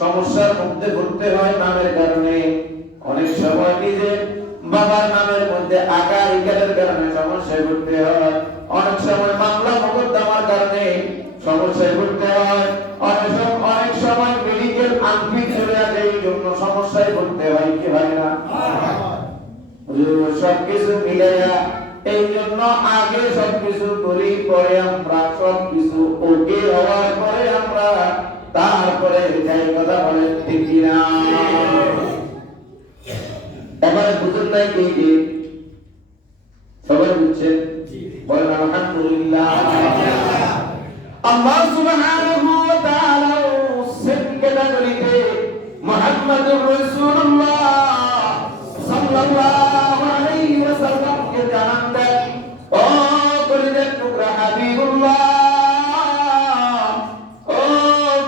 সমস্যার মধ্যে পড়তে হয় নামের কারণে। অনেক সময় নিজের বাবার নামের মধ্যে আকার ইকারের কারণে সমস্যায় পড়তে হয়। অনেক সময় মামলা মোকদ্দমার কারণে সমস্যায় পড়তে হয়। অনেক সময় মেডিকেল আনফিট চলে আসে, এই জন্য সমস্যায় পড়তে হয়। কি হয় না? সবকিছু মিলাইয়া এই জন্য আগে সবকিছু করি, পরে আমরা সবকিছু ওকে হওয়ার পরে আমরা তারপরে যাই কথা বলেন, ঠিক কিনা? এবারে বুঝুন নাই কি সবাই বুঝছেন? বলেন আলহামদুলিল্লাহ। আল্লাহ সুবহানাহু ওয়া তাআলা ক্যাটাগরিতে মুহাম্মাদুর রাসূলুল্লাহ সাল্লাল্লাহু আলাইহি ওয়াসাল্লামকে জানান দেন, ও কলিজার টুকরা হাবিবুল্লাহ, ও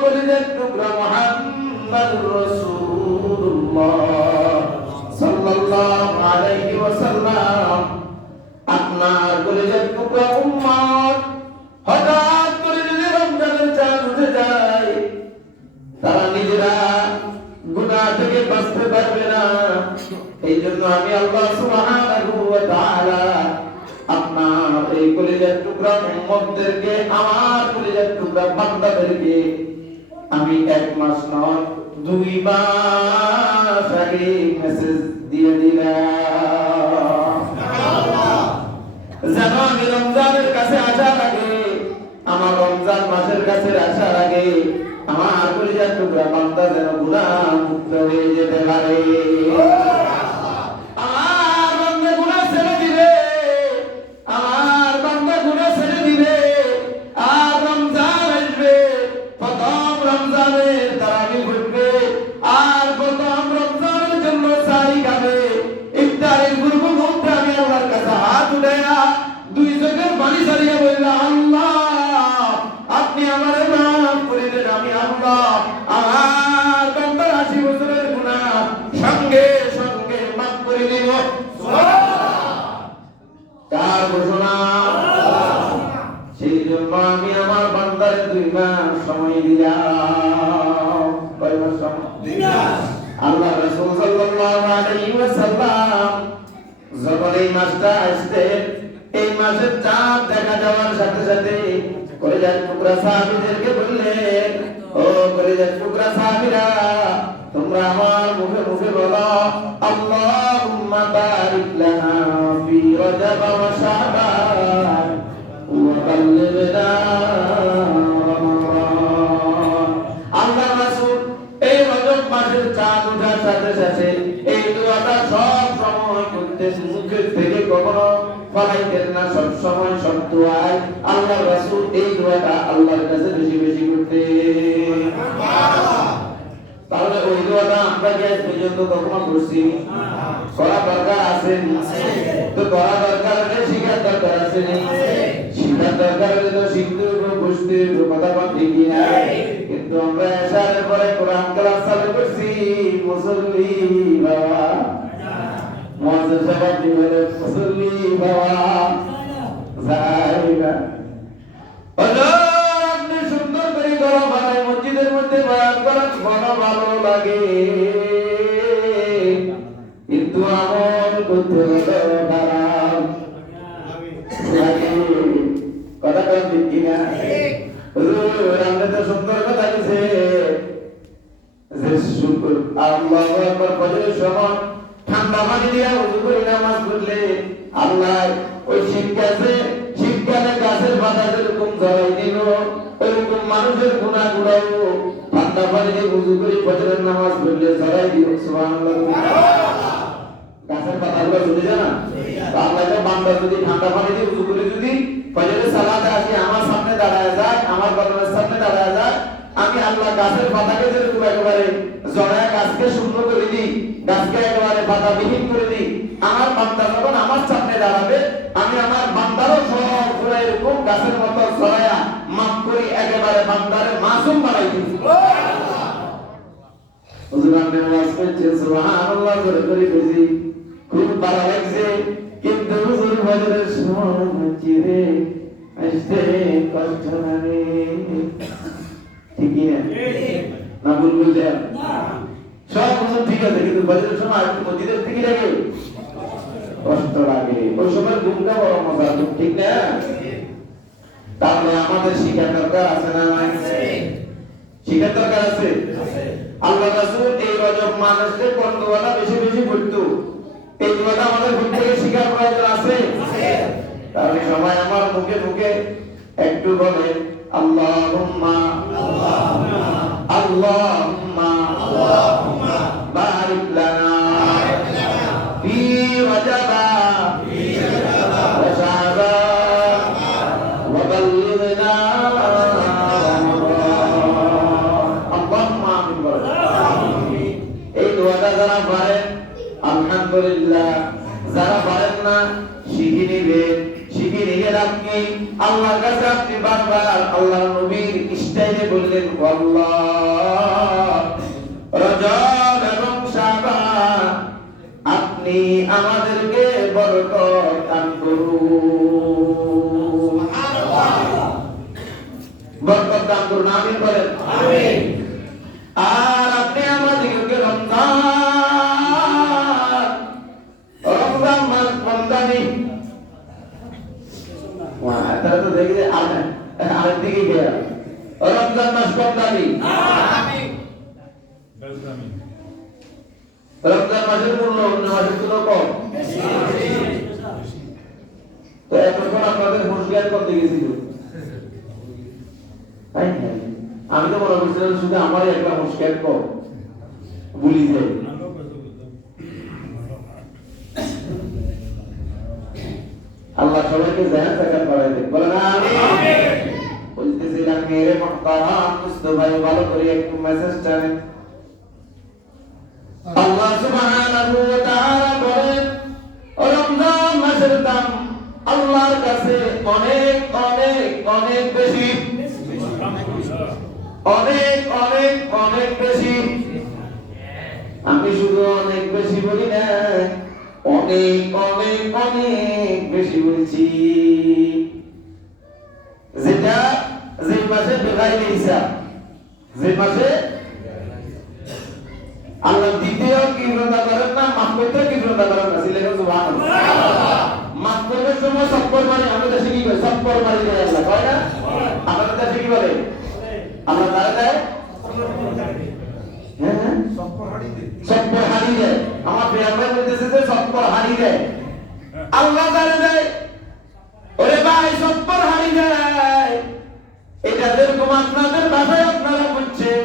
কলিজার টুকরা মুহাম্মাদুর রাসূলুল্লাহ সাল্লাল্লাহু আলাইহি ওয়াসাল্লাম, আপনার কলিজার টুকরা উম্মত হঠাৎ করে যদি রমজানের চাঁদ উঠে যায়, তারা নিজেরা গুনাহ থেকে বাঁচতে পারবে না। এই জন্য আমি আল্লাহ সুবহানাহু ওয়া তাআলা আপনার এই কলিজার টুকরা উম্মতদেরকে, আমার কলিজার টুকরা বান্দাদেরকে আমি 1 মাস নয় 2 মাস আগে মেসেজ দিয়ে দিলাম। যেন আমি রমজানের কাছে আসার আগে, আমার রমজান মাসের কাছে আসার আগে আমার কলিজার টুকরা বান্দা যেন গুনাহ মুক্ত হয়ে যেতে পারে। আমার বান্দা গুনাহ ছেড়ে দিবে, আমার বান্দা গুনাহ ছেড়ে দিবে, আর রমজান আসবে, প্রথম রমজানের তারাবি পড়বে, আর প্রথম রমজানের জন্য সারি খাবে। ইফতারের পূর্ব মুহূর্তে আমি আল্লাহর কাছে হাত উঠাইয়া 2 চোখের পানি ছাড়িয়া বললাম, আল্লাহ আপনি আমার মাফ করে দেন। আমি আল্লাহ আমার বান্দার 80 বছরের গুনাহ সঙ্গে সঙ্গে মাফ করে দিব। সুবহানাল্লাহ। কার ঘোষণা? সেই জন্য আমি আমার বান্দার 2 মাস সময় দিলাম। কয় মাস সময়? 2 মাস। আল্লাহ রাসূল সাল্লাল্লাহু আলাইহি ওয়াসাল্লাম যখন এই মাসটা আসছে, এই মাসের চাঁদ দেখা যাওয়ার সাথে সাথে কলিজার টুকরা সাহাবীদেরকে বললেন, ও কলিজার টুকরা সাহাবীরা, তোমরা আমার মুখে মুখে বলো, আল্লাহুম্মা বারিক লানা ফি রজব ওয়া শাবান ওয়া বাল্লিগনা রমাদান। আল্লাহ রাসূল এই রজব মাসের চাঁদ ওঠার সাথে সাথে এই দোয়াটা সব সময় করতেন, মুখের থেকে কখনো ফলাইতেন না, সব সময় সব দোয়ায় আল্লাহ রাসূল এই দোয়াটা আল্লাহর কাছে বেশি বেশি করতেন। তাহলে ওই দোয়াটা আমরা কি আজ পর্যন্ত কখনো করছি? করা দরকার আছে? তো করা দরকার হলে শিখার দরকার আছে? শিখার দরকার হলে তো শিখতে হবে, বুঝতে হবে, কথা বল ঠিক না? কিন্তু আমরা এশারের পরে কোরআন ক্লাস চালু করছি, মুসল্লি বাবা মুয়াজ্জিন সাহেব দিবেন, মুসল্লি বাবা যাইবা আপনি সুন্দর করে গরম বানায় মসজিদের মধ্যে বয়ান করেন, বড় ভালো লাগে, কিন্তু আমল করতে হলো খারাপ লাগে। কথা কম ঠিক কিনা? হুজুর আপনি তো সুন্দর কথা দিছে যে শুকর আল্লাহু আকবার ফজরের সময় ঠান্ডা পানি দিয়া ওযু করে নামাজ পড়লে আল্লাহ ওই শীতকালে গাছের পাতা যেরকম ঝরাই দিল, ওইরকম মানুষের গুনাহগুলোও ঠান্ডা পানি দিয়ে ওযু করে ফজরের নামাজ পড়লে ঝরাই দিল। সুবহানাল্লাহ। গাছের পাতাগুলো ঝরে যায় না? আল্লাহ তো বান্দা যদি ঠান্ডা পানি দিয়ে ওযু করে যদি ফজরের সালাতে আসি, আমার সামনে দাঁড়ায় যায়, আমার কদমের সামনে দাঁড়ায় যায়, আমি আল্লাহ গাছের পাতাকে যেরকম একেবারে জড়ায় গাছকে শূন্য করে দিই, গাছকে একেবারে পাতাবিহীন করে দিই, আমার বান্দা যখন আমার সামনে দাঁড়াবে, আমি আমার বান্দারও সবগুলো এরকম গাছের মতো জড়ায়া মাফ করি, একেবারে বান্দারে মাসুম বানাই দিই। হুজুর আপনি ওয়াজ করছেন, সুবহানাল্লাহ করে বেশি খুব ভালো লাগছে, কিন্তু হুজুর ফজরের সময় মসজিদে আসতে কষ্ট লাগে, ঠিক না? না ভুল বুঝলেন? সব কিছু ঠিক আছে, কিন্তু ফজরের সময় একটু মসজিদের থেকে লাগে কষ্ট লাগে। ওই সময় ঘুমটা বড় মজা, ঠিক না? তাহলে আমাদের শিক্ষার দরকার আছে না নাই? শিক্ষার দরকার আছে। আল্লাহ রাসূল এই রজব মাসে কোন দোয়াটা বেশি বেশি পড়তো, এই দোয়াটা আমাদের প্রত্যেকের শিক্ষার প্রয়োজন আছে। তাহলে সবাই আমার মুখে মুখে একটু বলে আল্লাহুম্মা আল্লাহুম্মা বারিক লানা ফি রজবা ওয়া শাবান ওয়া বাল্লিগনা আল্লাহুম্মা আমিন। এই দোয়াটা যারা পারেন আলহামদুলিল্লাহ, যারা পারেন না শিখে নিবেন। শিখে নিবেন আপনি আল্লাহর কাছে, আপনি বারবার আল্লাহর নবীর স্টাইলে বললেন আল্লাহ রজব এবং শাবান আপনি আমাদেরকে বরকত দান করুন, বরকত দান করুন, আমিন বলেন। আমিন। আর আপনি আমাদেরকে রমজান মাস রমজানি তারা তো দেখে আরেক দিকে গিয়া রমজান মাস রমজানি রমজান মাসের মূল্য অন্য মাসের তুলনায় কম। তো এতক্ষণ আপনাদের হুঁশিয়ার করতে গেছিল, আমি তো মনে করছিলাম শুধু আমারই একটা হুঁশিয়ার কম ভুলি যায়। আল্লাহ সবাইকে জাহান জাকাত বাড়াই দেন, বলেন আমিন। বলতেছিলাম মেরে মুহতারাম মুস্তাফাই ভালো করে একটু মেসেজ জানেন। আল্লাহ সুবহানাহু ওয়া তাআলা বলেন রমজান মাসের দাম আল্লাহর কাছে অনেক অনেক অনেক বেশি, অনেক অনেক অনেক বেশি। আমি শুধু অনেক বেশি বলি না, অনেক অনেক অনেক বেশি বলছি। যেটা যে মাসে বেগাইলে হিসাব, যে মাসে আল্লাহ দ্বিতীয় কি ইবাদত করেন না, মাফ করতে কি ইবাদত করেন না, সিলেক্ট সুবহানাল্লাহ। মাফ করার সময় সব্বর মানে আমাদের দেশে কি বলে, সব্বর মানে দেয় আল্লাহ, কয় না? আমাদের দেশে কি বলে আল্লাহ তাআলা দেয়, হ্যাঁ সব্বর হারি দেয়। আমার পেয়ার বলতেছে যে সব্বর হারি দেয়, আল্লাহ তাআলা দেয়। ওরে ভাই সব্বর হারি দেয়, এটা যেরকম আপনাদের ভাষায় আপনারা বুঝছেন,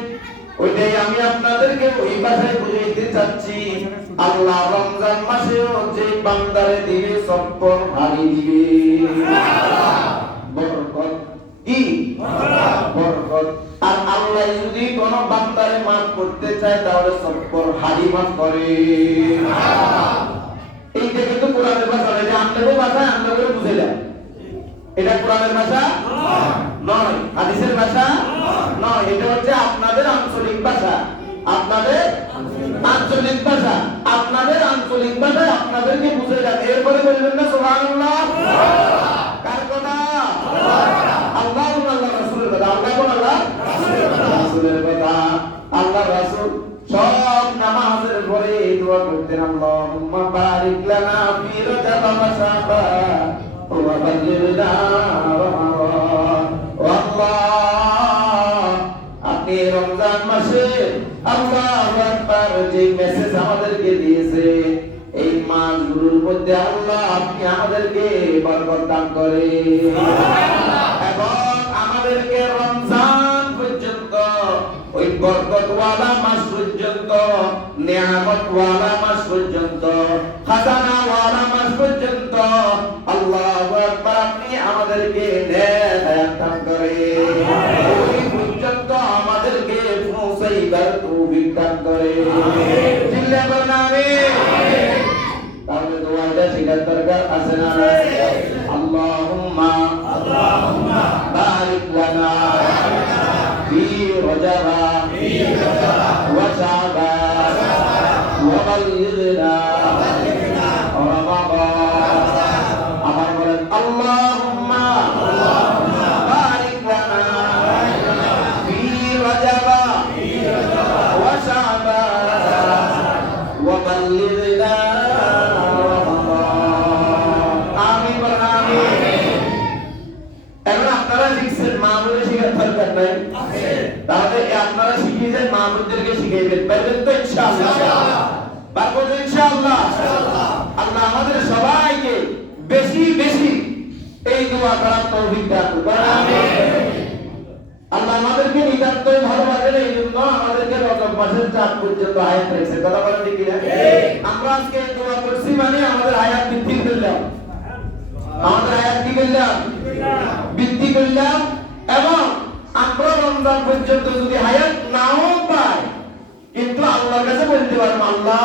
ওইটাই আমি আপনাদেরকে ওই ভাষায় বুঝাইতে চাচ্ছি। আল্লাহ রমজান মাসেও যে বান্দারে দিবে সব্বর হারি দিবে, বরকত কি বরকত। আর আল্লাহ যদি কোন বান্দারে মাফ করতে চায় তাহলে সব্বর হারি মাফ করে। এইটা কিন্তু কোরআনের ভাষা, এটা আমাদের ভাষা, আমরা করে বুঝাইলাম। এটা কোরআনের ভাষা নয়, হাদিসের ভাষা নয়, এটা হচ্ছে আপনাদের আঞ্চলিক ভাষা, আপনাদের আঞ্চলিক ভাষা, আপনাদের আঞ্চলিক ভাষায় আপনাদেরকে বুঝাইলাম। এরপরে বলবেন না সুবহানাল্লাহ, কার কথা? আল্লাহ এবং আল্লাহ রাসূলের কথা। আল্লাহ এবং আল্লাহ রাসূলের কথা। আল্লাহ রাসূল সব নামাজের পরে দোয়া করতেন আল্লাহুম্মা বারিক লানা ফি রজব ওয়া শাবান ওয়া বাল্লিগনা রমাদান। আল্লাহ আপনি রমজান মাসে আল্লাহু আকবার যে মেসেজ আমাদেরকে দিয়েছে, এই মাসগুলোর মধ্যে আল্লাহ আপনি আমাদেরকে বরকত দান করেন। এবং আমাদেরকে রমজান পর্যন্ত ওই বরকতওয়ালা মাস পর্যন্ত, নিয়ামতওয়ালা মাস পর্যন্ত, খাজানাওয়ালা মাস পর্যন্ত আল্লাহু আকবার আপনি আমাদেরকে নেক হায়াত দান করেন। ওই পর্যন্ত আমাদেরকে পৌঁছাইবার তৌফিক দান করেন। চিল্লা বলেন আমিন। তাহলে দোয়াটা শিখার দরকার আছে না? আল্লাহুম্মা বারিক লানা ফি রজব ওয়া শাবান ওয়া বাল্লিগনা রমাদান। আমার বলেন আল্লাহুম্মা বারিক লানা ফি রজব মাহমুদদেরকে শিখাইবেন, পারবেন তো ইনশাআল্লাহ? পারবো তো ইনশাআল্লাহ? আল্লাহ আমাদের সবাইকে বেশি বেশি এই দোয়া করার তৌফিক দান করুন। আমিন। আল্লাহ আমাদেরকে নিতান্তই ভালোবাসেন, এই জন্য আমাদেরকে রজব মাসের 4 পর্যন্ত হায়াত রেখেছে। কথা বলেন ঠিক কিনা? আমরা আজকে দোয়া করছি মানে আমাদের হায়াত বৃদ্ধি করলাম, আমাদের হায়াত কি করলাম? বৃদ্ধি করলাম। এবং আমরা রমজান পর্যন্ত যদি হায়াত নাও পাই, কিন্তু আল্লাহর কাছে বলতে পারবো, আল্লাহ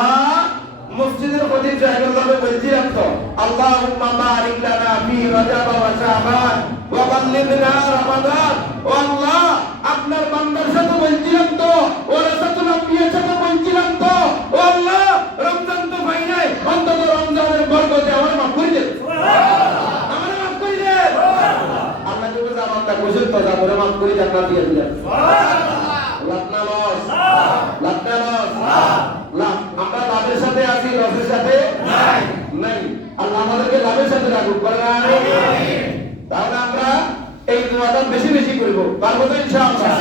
মসজিদের প্রতি জায়গাগুলোকে বলছিলাম তো, আল্লাহুম্মা বারিক লানা ফি রজব ওয়া শাবান ওয়া বাল্লিগনা রমাদান। ও আল্লাহ, আপনার বান্দার সাথে বলছিলাম তো, ওয়ারাসাতুল আম্বিয়ার সাথে বলছিলাম তো, ও আল্লাহ রমজান তো পাই নাই, অন্তত রমজানের বরকতে আমার মাফ করে দেন, সুবহানাল্লাহ, আমার মাফ করে দেন, সুবহানাল্লাহ। আল্লাহ যদি আমাদের কোশল তো যাবরে মাফ করে জান্নাত দিয়ে দিলেন, সুবহানাল্লাহ। লাভনা লস, লাভনা লস, লাভ। আমরা লাভের সাথে আছি, লসের সাথে নাই। আল্লাহ আমাদেরকে লাভের সাথে রাখুক, বলেন আমিন। তাহলে আমরা এই দোয়াটা বেশি বেশি করব, পারবো তো ইনশাআল্লাহ?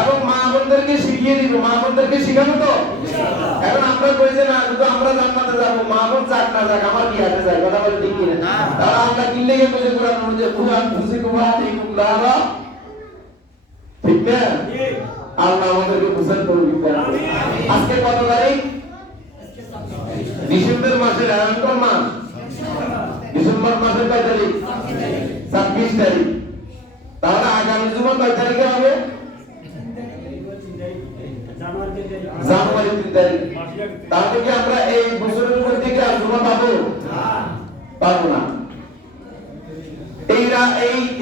এবং মা বোনদেরকে শিখিয়ে দিব, মা বোনদেরকে শিখাবো তো ইনশাআল্লাহ। এখন আমরা কই যে না শুধু আমরা জান্নাতে যাব, মা বোন যাক না যাক আমার কি আছে যায়, কথা বলে ঠিক কিনা? তাহলে আমরা কি লেগে কইছে কোরআন পড়ে কুরআন খুশি কুমারিকুম লারা, ঠিক না? আল্লাহ আমাদেরকে বুঝার তৌফিক দান করুন। আজকে কত তারিখ? ডিসেম্বর মাসের কোন মাস? ডিসেম্বর মাসের কয় তারিখ? 26 তারিখ। তাহলে আগামী জুমা কয় তারিখে হবে? জানুয়ারি 3 তারিখ। তাহলে কি আমরা এই বছরের উপর থেকে আর জুমা পাবো? পাবো না।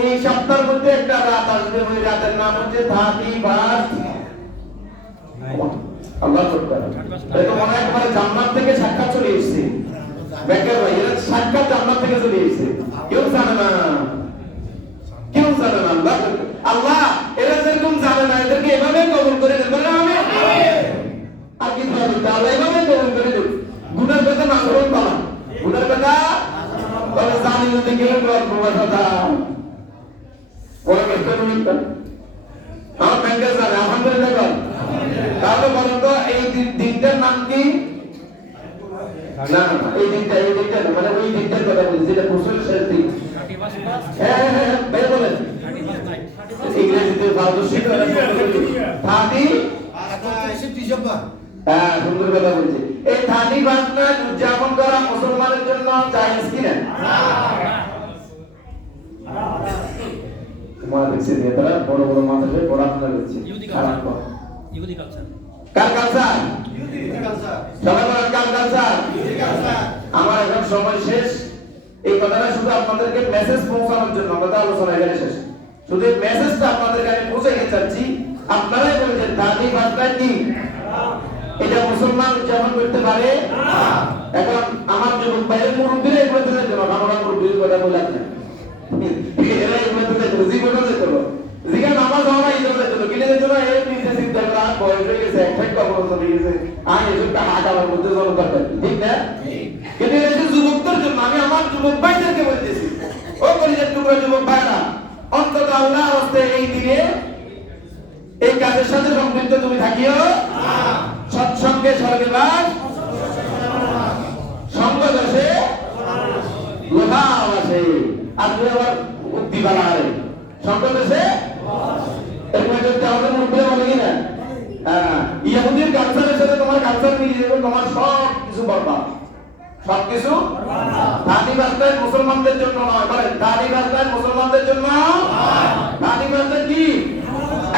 এই সপ্তাহের মধ্যে একটা রাত আসবে, ওই রাতের নাম হচ্ছে 31st। আল্লাহ আকবার। এটা মনে হয় একবার জান্নাত থেকে সাক্ষাৎ চলে এসেছে। বেকার ভাই, এরা সাক্ষাৎ জান্নাত থেকে চলে এসেছে। কেউ জানে না, কেউ জানে না। আল্লাহ এরা যেরকম জানে না, এদেরকে এভাবে কবুল করে দেন, বলেন আমিন। আর কি বলতে আল্লাহ এভাবে কবুল করে দেন। গুনার কথা না করুন বাবা, গুনার কথা বলে জানি না কেউ গল্প কথা ওরা ব্যস্ত নয়। আমার ব্যাংকে জানে আলহামদুলিল্লাহ বল। তাহলে বলেন তো এই দিনটার নাম কি? না না, এই দিনটা না, মানে ওই দিনটার কথা বলছি যেটা বছরের শেষ দিন। হ্যাঁ হ্যাঁ হ্যাঁ ভাই বলেন, ইংরেজিতে পারদর্শী তো এটা 30 ডিসেম্বর। হ্যাঁ সুন্দর কথা বলছি। এই 31 নাইট উদযাপন করা মুসলমানের জন্য জায়েজ কি না? তোমার দেখছে নেতারা বড় বড় মাথায় পড়াশোনা করছে, খারাপ কথা। ইহুদি কালচার, কার কালচার? ইহুদি কালচার। সবাই বলেন কার কালচার? ইহুদি কালচার। আমার এখন সময় শেষ। এই কথাটা শুধু আপনাদেরকে মেসেজ পৌঁছানোর জন্য আমাদের আলোচনা এখানে শেষ। শুধু এই মেসেজটা আপনাদের কাছে পৌঁছে দিতে চাচ্ছি। আপনারাই বলছেন 31 নাইট কি এটা মুসলমান উদযাপন করতে পারে না? এখন আমার যুবক ভাইয়ের মুরব্বীরা এগুলো দিতে দেব, আমরা মুরব্বীর কথা বললাম না, এরা এগুলো দিতে দেব, জীবনও দিতে দেব। জিগা নামাজ আমরা এই জন্য দিতে কিনে দিতে না, এই নিজে চিন্তা করা বয়স হয়ে গেছে, এক কখনো চলে গেছে, আর এসবটা হাঁটাবার মধ্যে জল দরকার, ঠিক না? কিন্তু এটা যুবকদের জন্য। আমি আমার যুবক ভাইদেরকে বলতেছি, ও কলিজার টুকরা যুবক ভাইরা, অন্তত আল্লাহর হস্তে এই দিনে এই কাজের সাথে সম্পৃক্ত তুমি থাকিও। সৎসঙ্গে স্বর্গবাস, সঙ্গ দোষে লোভাও আসে। আর তুমি আবার বুদ্ধি বাড়ায় সঙ্গ দোষে এরকম করতে আমাদের মুরব্বী বলে কিনা? হ্যাঁ, ইহুদির কালচারের সাথে তোমার কালচার মিলিয়ে দেবে, তোমার সব কিছু বরবাদ, সবকিছু। 31 নাইট মুসলমানদের জন্য নয়, বলেন 31 নাইট মুসলমানদের জন্য। 31 নাইট কি?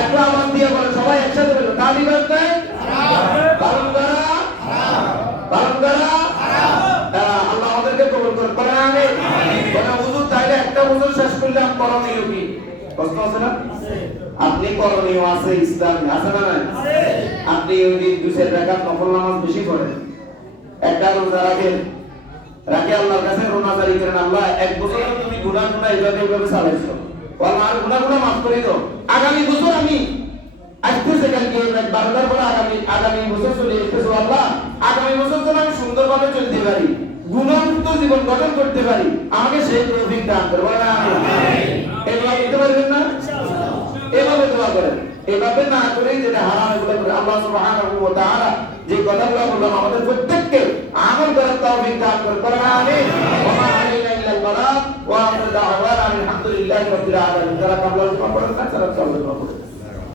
একটু আওয়াজ দিয়ে বলে, সবাই একসাথে বলো 31 নাইট পালন করা আল্লাহ আমাদেরকে কবুল করুন, বলেন আমিন। বলেন হুজুর তাইলে একটা বছর শেষ করলে আমি করণীয় কি? কষ্ট আছে না? আপনি করণীয় আছে, ইসলাম আছে না নাই? আপনি ওই দিন 2 রাকাত নফল নামাজ বেশি করেন, একটা রোজা রাখেন, রাখে আল্লাহর কাছে রোনাজারি করেন, আল্লাহ এক বছর তুমি গুনাহ এইভাবে চালাইছো, আমার গুনাহ মাফ করে দাও। আগামী বছর আমি আসতেছে কালকে 12টার পরে আগামী বছর চলে এসেছে, আল্লাহ আগামী বছর যেন আমি সুন্দরভাবে চলতে পারি, গুণমুক্ত জীবন গঠন করতে পারি, আমাকে সেই তৌফিক দান করো। আমিন। এইভাবে করতে পারবেন না? এভাবে দোয়া করেন, এভাবে ভাবে না করে যেটা হারাম এগুলো করে আল্লাহ সুবহানাহু ওয়া তাআলা যে কথাগুলো বললাম আমাদের প্রত্যেককে আমল করার তৌফিক দান করুন। আমিন। ওয়া মা আলাইনা ইল্লাল বালাগ ওয়া আখিরু দাওয়ানা আলহামদুলিল্লাহি রাব্বিল আলামিন। যারা কামলা পড়েন না তারা চলবে।